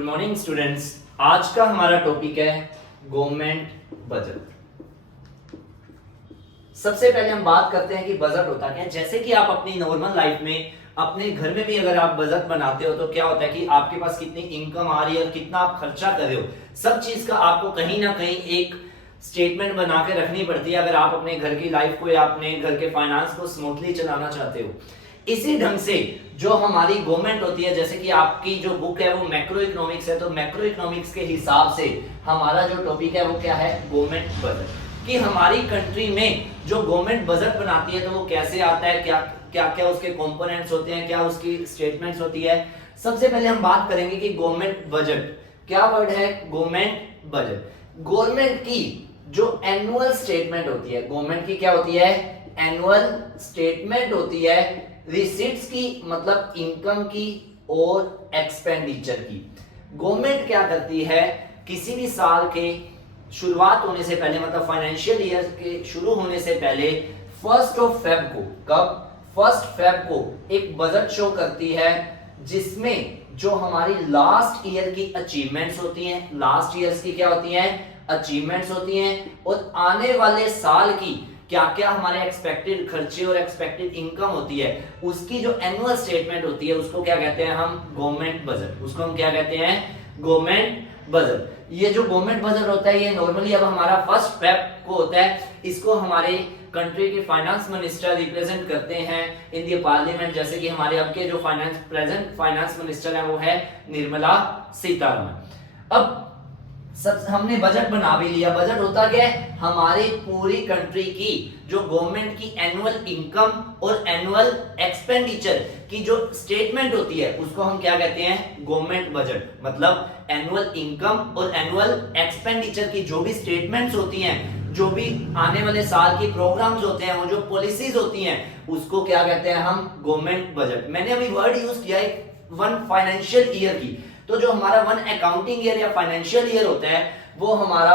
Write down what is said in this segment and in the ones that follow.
Good morning students. आज का हमारा टॉपिक है गवर्नमेंट बजट। सबसे पहले हम बात करते हैं कि बजट होता क्या है। जैसे कि आप अपनी नॉर्मल लाइफ में अपने घर में भी अगर आप बजट बनाते हो तो क्या होता है कि आपके पास कितनी इनकम आ रही है और कितना आप खर्चा कर रहे हो, सब चीज का आपको कहीं ना कहीं एक स्टेटमेंट बना के रखनी पड़ती है अगर आप अपने घर की लाइफ को या अपने घर के फाइनेंस को स्मूथली चलाना चाहते हो। इसी ढंग से जो हमारी गवर्नमेंट होती है, जैसे कि आपकी जो बुक है वो मैक्रो इकोनॉमिक्स है, तो मैक्रो इकोनॉमिक्स के हिसाब से हमारा जो टॉपिक है वो क्या है, गवर्नमेंट बजट। कि हमारी कंट्री में जो गवर्नमेंट बजट बनाती है तो वो कैसे आता है, क्या क्या क्या उसके कंपोनेंट्स होते हैं, क्या उसकी स्टेटमेंट्स होती है। सबसे पहले हम बात करेंगे कि गवर्नमेंट बजट क्या वर्ड है। गवर्नमेंट बजट गवर्नमेंट की जो एनुअल स्टेटमेंट होती है, गवर्नमेंट की क्या होती है, एनुअल स्टेटमेंट होती है। रिसीट्स की मतलब इनकम की और एक्सपेंडिचर की। गवर्नमेंट क्या करती है, किसी भी साल के शुरुआत होने से पहले मतलब फाइनेंशियल ईयर के शुरू होने से पहले 1 फेब को, कब 1 फेब को एक बजट शो करती है जिसमें जो हमारी लास्ट ईयर की अचीवमेंट्स होती हैं, लास्ट ईयर्स की क्या होती हैं, अचीवमेंट्स होती हैं, और आने वाले साल की क्या क्या हमारे एक्सपेक्टेड खर्चे और एक्सपेक्टेड इनकम होती है, उसकी जो एनुअल स्टेटमेंट होती है उसको क्या कहते हैं हम, गवर्नमेंट बजट। उसको हम क्या कहते हैं, गवर्नमेंट बजट। ये जो गवर्नमेंट बजट होता है ये नॉर्मली अब हमारा 1 फेब को होता है। इसको हमारे कंट्री के फाइनेंस मिनिस्टर रिप्रेजेंट करते हैं इन दी पार्लियामेंट। जैसे कि हमारे अब के जो प्रेजेंट फाइनेंस मिनिस्टर है वो है निर्मला सीतारमण। अब सब हमने बजट बना भी लिया। बजट होता क्या है, हमारी पूरी कंट्री की जो गवर्नमेंट की एनुअल इनकम और एनुअल एक्सपेंडिचर की जो स्टेटमेंट होती है उसको हम क्या कहते हैं, गवर्नमेंट बजट। मतलब एनुअल इनकम और एनुअल एक्सपेंडिचर की जो भी स्टेटमेंट्स होती हैं, जो भी आने वाले साल की प्रोग्राम्स होते हैं, वो जो पॉलिसीज होती हैं, उसको क्या कहते हैं हम, गवर्नमेंट बजट। मैंने अभी वर्ड यूज किया है वन फाइनेंशियल ईयर की। तो जो हमारा वन अकाउंटिंग ईयर या फाइनेंशियल ईयर होता है वो हमारा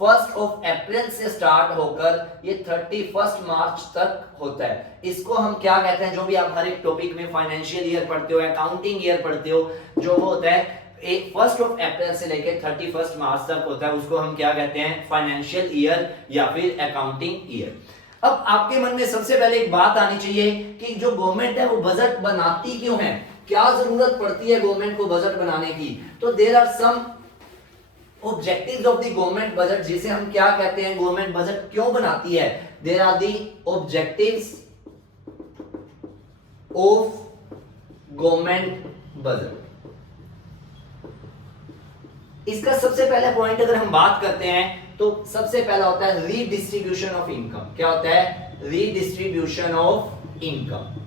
1 अप्रैल से स्टार्ट होकर ये 31 मार्च तक होता है। इसको हम क्या कहते हैं, जो भी आप हर एक टॉपिक में फाइनेंशियल ईयर पढ़ते हो, अकाउंटिंग ईयर पढ़ते हो, जो वो होता है 1 अप्रैल से लेकर 31 मार्च तक होता है, उसको हम क्या कहते हैं, फाइनेंशियल ईयर या फिर अकाउंटिंग ईयर। अब आपके मन में सबसे पहले एक बात आनी चाहिए कि जो गवर्नमेंट है वो बजट बनाती क्यों है, क्या जरूरत पड़ती है गवर्नमेंट को बजट बनाने की। तो there are some objectives of the government budget, जिसे हम क्या कहते हैं, गवर्नमेंट बजट क्यों बनाती है। There are the objectives of government budget. इसका सबसे पहला पॉइंट अगर हम बात करते हैं तो सबसे पहला होता है रीडिस्ट्रीब्यूशन ऑफ इनकम। क्या होता है, रीडिस्ट्रीब्यूशन ऑफ इनकम।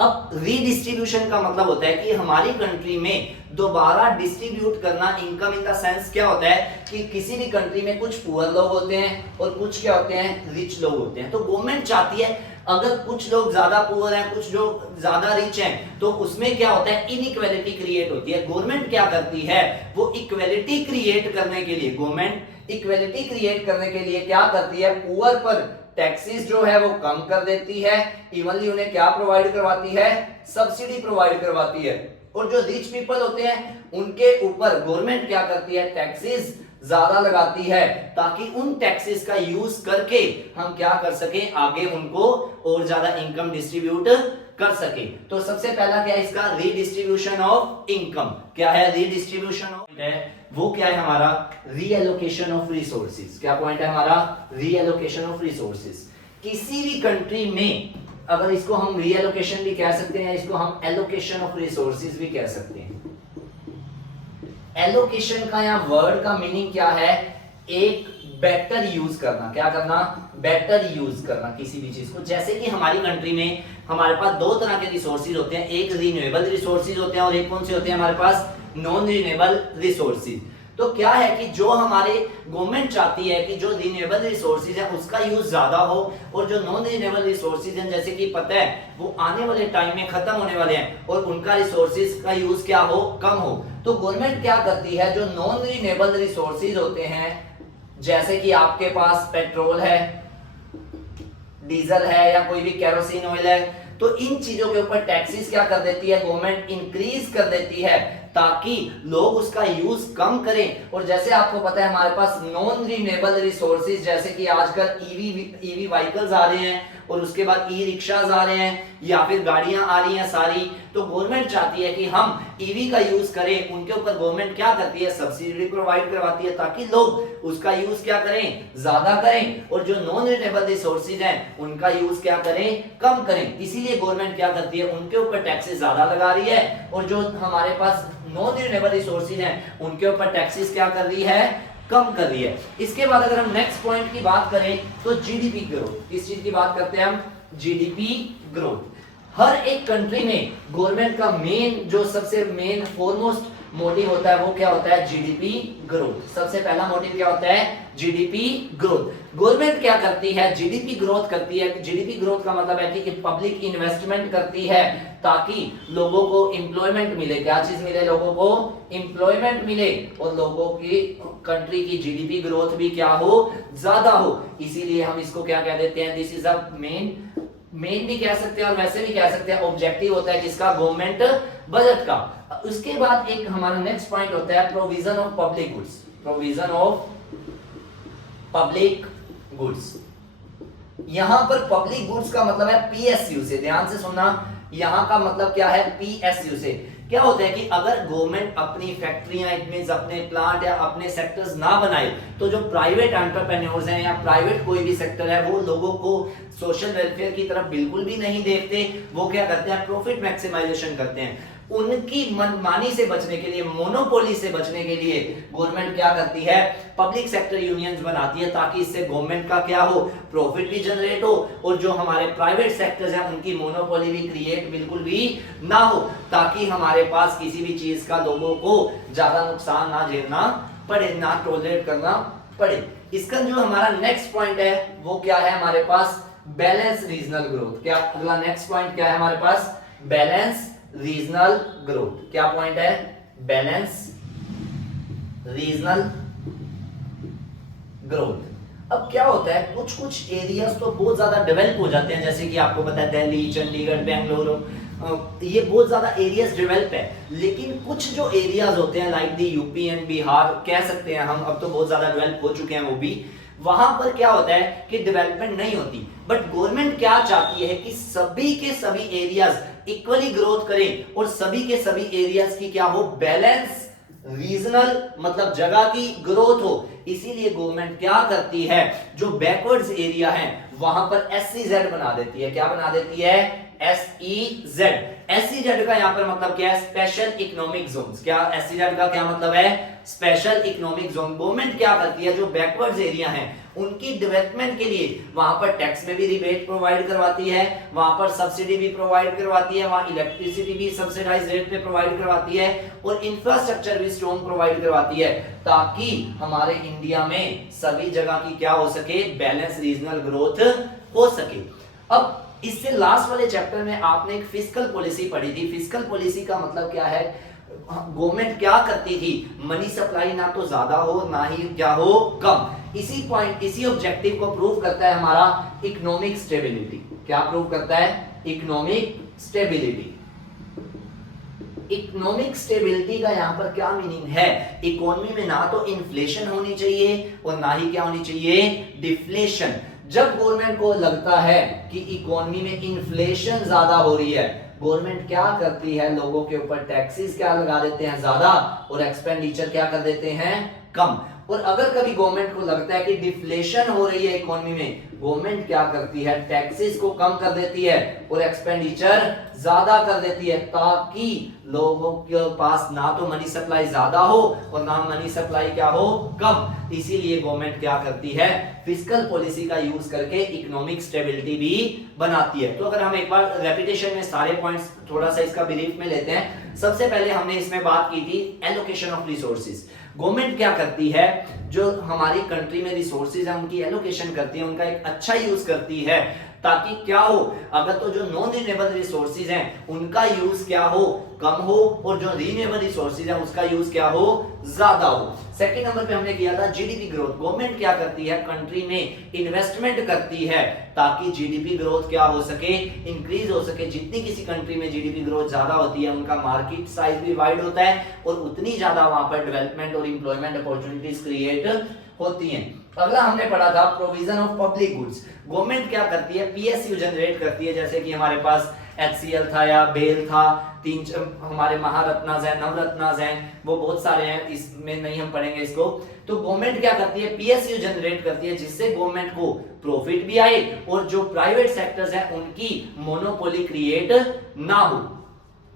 अब रीडिस्ट्रीब्यूशन का मतलब होता है कि हमारी कंट्री में दोबारा डिस्ट्रीब्यूट करना। इनकम इन द सेंस क्या होता है कि किसी भी कंट्री में कुछ पुअर लोग होते हैं और कुछ क्या होते हैं, रिच लोग होते हैं। तो गवर्नमेंट चाहती है अगर कुछ लोग ज्यादा पुअर हैं, कुछ लोग ज्यादा रिच हैं, तो उसमें क्या होता है, इनइक्वालिटी क्रिएट होती है। गवर्नमेंट क्या करती है, वो इक्वालिटी क्रिएट करने के लिए, गवर्नमेंट इक्वालिटी क्रिएट करने के लिए क्या करती है, पुअर पर टैक्सेस जो है वो कम कर देती है। इवनली उन्हें क्या प्रोवाइड करवाती है, सब्सिडी प्रोवाइड करवाती है। और जो रिच पीपल होते हैं उनके ऊपर गवर्नमेंट क्या करती है, टैक्सेस ज्यादा लगाती है, ताकि उन टैक्सेस का यूज करके हम क्या कर सके, आगे उनको और ज्यादा इनकम डिस्ट्रीब्यूट कर सके। तो सबसे पहला क्या है इसका, रीडिस्ट्रीब्यूशन ऑफ इनकम। क्या है रीडिस्ट्रीब्यूशन ऑफ, वो क्या है हमारा, रीएलोकेशन ऑफ रिसोर्सेज। क्या पॉइंट है हमारा, रीएलोकेशन ऑफ रिसोर्सेज। किसी भी कंट्री में अगर इसको हम रीएलोकेशन भी कह सकते हैं, इसको हम एलोकेशन ऑफ रिसोर्सेज भी कह सकते हैं। एलोकेशन का या वर्ड का मीनिंग क्या है, एक बेटर यूज करना। क्या करना, बेटर यूज करना किसी भी चीज को। जैसे कि हमारी कंट्री में हमारे पास दो तरह के रिसोर्सेज होते हैं, एक रिन्यूएबल रिसोर्सेज होते हैं और एक कौन से होते हैं हमारे पास, नॉन रिन्यूएबल रिसोर्सेज। तो क्या है कि जो हमारे गवर्नमेंट चाहती है कि जो रिन्यूएबल रिसोर्सेज है उसका यूज ज्यादा हो, और जो नॉन रिन्यूएबल रिसोर्सेज हैं जैसे कि पता है वो आने वाले टाइम में खत्म होने वाले हैं, और उनका रिसोर्सेज का यूज क्या हो, कम हो। तो गवर्नमेंट क्या करती है, जो नॉन रिन्यूएबल रिसोर्सेज होते हैं, जैसे कि आपके पास पेट्रोल है, डीजल है या कोई भी केरोसिन ऑयल है, तो इन चीजों के ऊपर टैक्सेस क्या कर देती है गवर्नमेंट, इंक्रीज कर देती है ताकि लोग उसका यूज कम करें। और जैसे आपको पता है हमारे पास नॉन रिन्यूएबल रिसोर्सेज, जैसे कि आजकल ईवी व्हीकल्स आ रहे हैं और उसके बाद ई रिक्शाज आ रहे हैं या फिर गाड़ियां आ रही हैं सारी, तो गवर्नमेंट चाहती है कि हम ईवी का यूज करें। उनके ऊपर गवर्नमेंट क्या करती है, सब्सिडी प्रोवाइड करवाती है ताकि लोग उसका यूज क्या करें, ज्यादा करें, और जो नॉन रिन्यूएबल रिसोर्सेज हैं उनका यूज क्या करें, कम करें। इसीलिए गवर्नमेंट क्या करती है, उनके ऊपर टैक्सेस ज्यादा लगा रही है, और जो हमारे पास नॉन रिन्यूएबल रिसोर्सेज हैं उनके ऊपर टैक्सेस क्या कर रही है, कम कर रही है। इसके बाद अगर हम नेक्स्ट पॉइंट की बात करें तो जीडीपी ग्रोथ, इस चीज की बात करते हैं हम, जीडीपी ग्रोथ। हर एक कंट्री में गवर्नमेंट का मेन जो सबसे मेन फॉरमोस्ट मोटिव होता है वो क्या होता है, जीडीपी ग्रोथ। सबसे पहला मोटिव क्या होता है, जीडीपी ग्रोथ। गवर्नमेंट क्या करती है, जीडीपी ग्रोथ करती है। जीडीपी ग्रोथ का मतलब है कि पब्लिक इन्वेस्टमेंट करती है ताकि लोगों को एम्प्लॉयमेंट मिले। क्या चीज मिले, लोगों को एम्प्लॉयमेंट मिले और लोगों की कंट्री की जीडीपी ग्रोथ भी क्या हो, ज्यादा हो। इसीलिए हम इसको क्या कह देते हैं, दिस इज अ मेन भी कह सकते हैं और वैसे भी कह सकते हैं ऑब्जेक्टिव होता है किसका, गवर्नमेंट बजट का। उसके बाद एक हमारा नेक्स्ट पॉइंट होता है provision of public goods. Provision of public goods, यहां पर पब्लिक गुड्स का मतलब है पीएसयू से, ध्यान से सुनना, यहां का मतलब क्या है, पीएसयू से। क्या होता है कि अगर गवर्नमेंट अपनी फैक्ट्रियां, इट मींस अपने प्लांट या अपने सेक्टर्स ना बनाए तो जो प्राइवेट एंटरप्रेन्योर्स हैं या प्राइवेट कोई भी सेक्टर है वो लोगों को सोशल वेलफेयर की तरफ बिल्कुल भी नहीं देखते। वो क्या करते हैं, प्रॉफिट मैक्सिमाइजेशन करते हैं। उनकी मनमानी से बचने के लिए, मोनोपोली से बचने के लिए गवर्नमेंट क्या करती है, पब्लिक सेक्टर यूनियंस बनाती है ताकि इससे गवर्नमेंट का क्या हो, प्रॉफिट भी जनरेट हो और जो हमारे प्राइवेट सेक्टर्स हैं उनकी मोनोपोली भी क्रिएट बिल्कुल भी ना हो, ताकि हमारे पास किसी भी चीज का लोगों को ज्यादा नुकसान ना झेलना पड़े, ना टॉलरेट करना पड़े। इसका जो हमारा नेक्स्ट पॉइंट है वो क्या है हमारे पास, बैलेंस रीजनल ग्रोथ। क्या अगला नेक्स्ट पॉइंट क्या है हमारे पास, बैलेंस रीजनल ग्रोथ। क्या पॉइंट है, बैलेंस रीजनल ग्रोथ। अब क्या होता है, कुछ कुछ एरियाज तो बहुत ज्यादा डेवलप हो जाते हैं, जैसे कि आपको पता है दिल्ली, चंडीगढ़, बेंगलुरु, ये बहुत ज्यादा एरियाज डेवलप है। लेकिन कुछ जो एरियाज होते हैं like the UP and Bihar कह सकते हैं हम, अब तो बहुत ज्यादा डेवलप हो चुके हैं वो भी, वहां पर क्या होता है कि डेवलपमेंट नहीं होती। बट गवर्नमेंट क्या चाहती है कि सभी के सभी एरियाज इक्वली ग्रोथ करें और सभी के सभी एरियाज की क्या हो, बैलेंस रीजनल मतलब जगह की ग्रोथ हो। इसीलिए गवर्नमेंट क्या करती है, जो बैकवर्ड्स एरिया है वहां पर SEZ बना देती है। क्या बना देती है, SEZ। SEZ का यहां पर मतलब क्या है, स्पेशल इकोनॉमिक जोन्स। क्या SEZ का क्या मतलब है, स्पेशल इकोनॉमिक जोन। गवर्नमेंट क्या करती है, जो बैकवर्ड्स एरिया है उनकी डेवलपमेंट के लिए वहां पर टैक्स में भी रिबेट प्रोवाइड करवाती है, वहां पर सब्सिडी भी प्रोवाइड करवाती है, वहां इलेक्ट्रिसिटी भी सब्सिडाइज रेट पे प्रोवाइड करवाती है और इंफ्रास्ट्रक्चर भी स्ट्रॉन्ग प्रोवाइड करवाती है ताकि हमारे इंडिया में सभी जगह की क्या हो सके, बैलेंस रीजनल ग्रोथ हो सके। अब इससे लास्ट वाले चैप्टर में आपने एक फिस्कल पॉलिसी पढ़ी थी। फिस्कल पॉलिसी का मतलब क्या है, गवर्नमेंट क्या करती थी, मनी सप्लाई ना तो ज्यादा हो ना ही क्या हो कम। इसी पॉइंट, इसी ऑब्जेक्टिव को प्रूव करता है हमारा इकोनॉमिक स्टेबिलिटी। क्या प्रूव करता है, इकोनॉमिक स्टेबिलिटी। इकोनॉमिक स्टेबिलिटी का यहां पर क्या मीनिंग है, इकोनॉमी में ना तो इन्फ्लेशन होनी चाहिए और ना ही क्या होनी चाहिए, डिफ्लेशन। जब गवर्नमेंट को लगता है कि इकोनॉमी में इन्फ्लेशन ज्यादा हो रही है, गवर्नमेंट क्या करती है, लोगों के ऊपर टैक्सेस क्या लगा देते हैं ज्यादा और एक्सपेंडिचर क्या कर देते हैं कम। और अगर कभी गवर्नमेंट को लगता है कि डिफ्लेशन हो रही है इकोनॉमी में, गवर्नमेंट क्या करती है, टैक्सेस को कम कर देती है और एक्सपेंडिचर ज्यादा कर देती है ताकि लोगों के पास ना तो मनी सप्लाई ज्यादा हो और ना मनी सप्लाई क्या हो कम। इसीलिए गवर्नमेंट क्या करती है, फिस्कल पॉलिसी का यूज करके इकोनॉमिक स्टेबिलिटी भी बनाती है। तो अगर हम एक बार रेपिटेशन में सारे पॉइंट्स थोड़ा सा इसका ब्रीफ में लेते हैं। सबसे पहले हमने इसमें बात की थी एलोकेशन ऑफ रिसोर्सेज। गवर्नमेंट क्या करती है, जो हमारी कंट्री में रिसोर्सेज है उनकी एलोकेशन करती है, उनका एक अच्छा यूज करती है ताकि क्या हो, अगर तो जो नॉन रिन्यूएबल रिसोर्सेज हैं उनका यूज क्या हो, कम हो, और जो रिन्यूएबल रिसोर्सेज हैं उसका यूज क्या हो, ज्यादा हो। सेकंड नंबर पे हमने किया था जीडीपी ग्रोथ। गवर्नमेंट क्या करती है, कंट्री में इन्वेस्टमेंट करती है ताकि जीडीपी ग्रोथ क्या हो सके, इंक्रीज हो सके। जितनी किसी कंट्री में जीडीपी ग्रोथ ज्यादा होती है उनका मार्केट साइज भी वाइड होता है और उतनी ज्यादा वहां पर डेवलपमेंट और एम्प्लॉयमेंट अपॉर्चुनिटीज क्रिएट होती हैं। अगला हमने पढ़ा था provision of public goods. Government क्या करती है, पीएसयू जनरेट करती है, जैसे कि हमारे पास एचसीएल था या बेल था, हमारे महारत्नाज हैं, नवरत्नाज हैं, वो बहुत सारे हैं, इसमें नहीं हम पढ़ेंगे इसको। तो गवर्नमेंट क्या करती है, पीएसयू जनरेट करती है जिससे गवर्नमेंट को प्रॉफिट भी आए और जो प्राइवेट सेक्टर्स हैं उनकी मोनोपोली क्रिएट ना हो।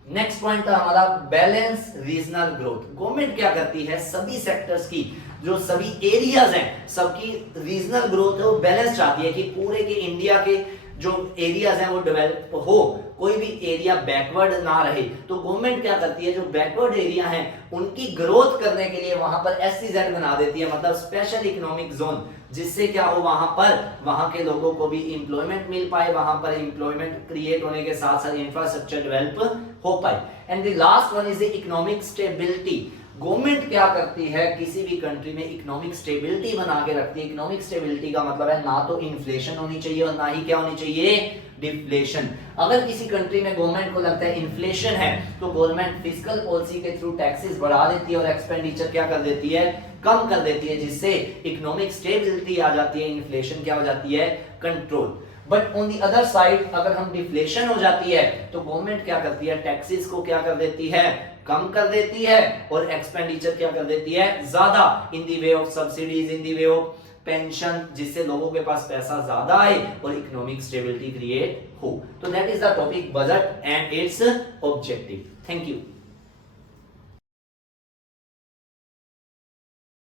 नेक्स्ट पॉइंट था हमारा बैलेंस रीजनल ग्रोथ। गवर्नमेंट क्या करती है, सभी सेक्टर्स की, जो सभी एरियाज हैं सबकी रीजनल ग्रोथ है वो बैलेंस चाहती है कि पूरे के इंडिया के जो एरियाज हैं वो डेवलप हो, कोई भी एरिया बैकवर्ड ना रहे। तो गवर्नमेंट क्या करती है, जो बैकवर्ड एरिया हैं उनकी ग्रोथ करने के लिए वहां पर एसईजेड बना देती है, मतलब स्पेशल इकोनॉमिक जोन, जिससे क्या हो वहां पर वहां के लोगों को भी एम्प्लॉयमेंट मिल पाए, वहां पर एम्प्लॉयमेंट क्रिएट होने के साथ साथ इंफ्रास्ट्रक्चर डेवलप हो पाए। And the last one is the economic stability. Government क्या करती है, किसी भी कंट्री में इकोनॉमिक स्टेबिलिटी बना के रखती है। इकोनॉमिक स्टेबिलिटी का मतलब है ना तो इन्फ्लेशन होनी चाहिए और ना ही क्या होनी चाहिए, डिफ्लेशन। अगर किसी कंट्री में गवर्नमेंट को लगता है इन्फ्लेशन है तो गवर्नमेंट फिस्कल पॉलिसी के थ्रू टैक्सेस बढ़ा देती है और एक्सपेंडिचर क्या कर देती है, कम कर देती है, जिससे इकोनॉमिक स्टेबिलिटी आ जाती है, इन्फ्लेशन क्या हो जाती है, control. But on the other side अगर हम डिफ्लेशन हो जाती है तो गवर्नमेंट क्या करती है, टैक्सेस को क्या कर देती है, कम कर देती है और एक्सपेंडिचर क्या कर देती है, ज्यादा, in the way of subsidies, in the way of pension, जिससे लोगों के पास पैसा ज्यादा आए और इकोनॉमिक स्टेबिलिटी क्रिएट हो। तो that is the topic budget and it's objective. Thank you.